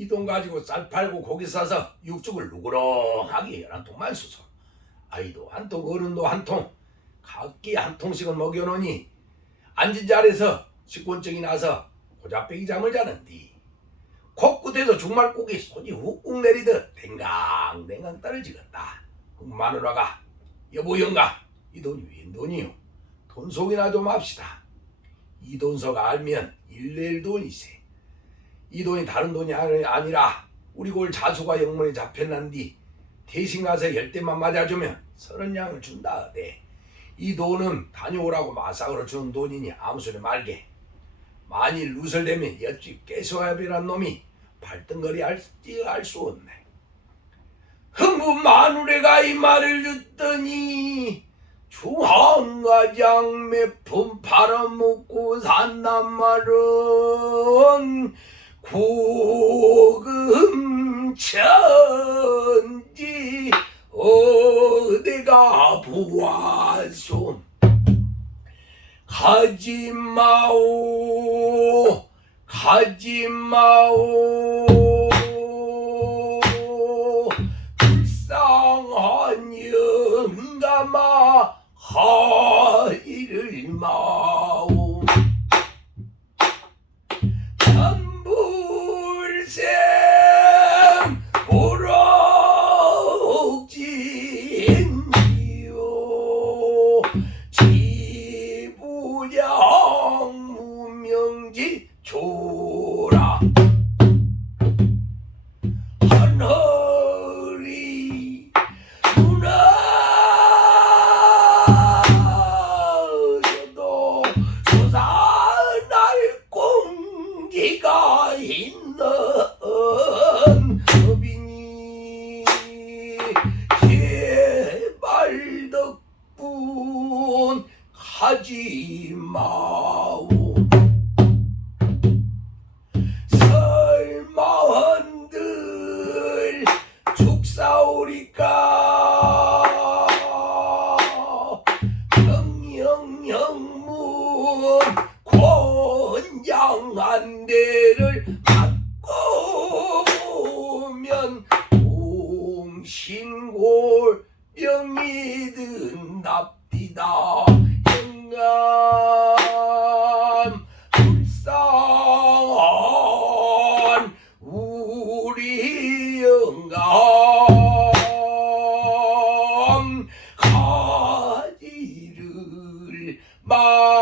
이 돈 가지고 쌀 팔고 고기 사서 육죽을 누그렁하게 열한 통만 수소. 아이도 한 통, 어른도 한 통, 각기 한 통씩을 먹여놓으니 앉은 자리에서 식곤증이 나서 고자빼기 잠을 자는디. 코끝에서 중말고기 손이 훅훅 내리듯 댕강댕강 떨어지겠다. 그 마누라가 여보 영감 이 돈이 웬 돈이요? 돈 속이나 좀 합시다. 이 돈서가 알면 일낼 돈이세. 이 돈이 다른 돈이 아니- 아니라 우리 골 자수가 영문에 잡혔난디 대신 가서 열 대만 맞아주면 서른 양을 준다 어때? 이 돈은 다녀오라고 마삭으로 주는 돈이니 아무 소리 말게. 만일 누설되면 옆집 깨소야비란 놈이 발등거리 할지 알 수 없네. 흥부 마누레가 이 말을 듣더니 중앙가장 몇푼 팔아먹고 산단 말은 고금 천지 어디가 보았소 가지 마오 가지 마오. 불쌍한 영감아 하이를 마 조라. 하늘이 무너져도 솟아날 공기가 있는 법이니 제발 덕분 하지 마오 설마 양한대를 바꾸면 공신골병이 든답디다. 행남 불쌍한 우리 영감 가지를 마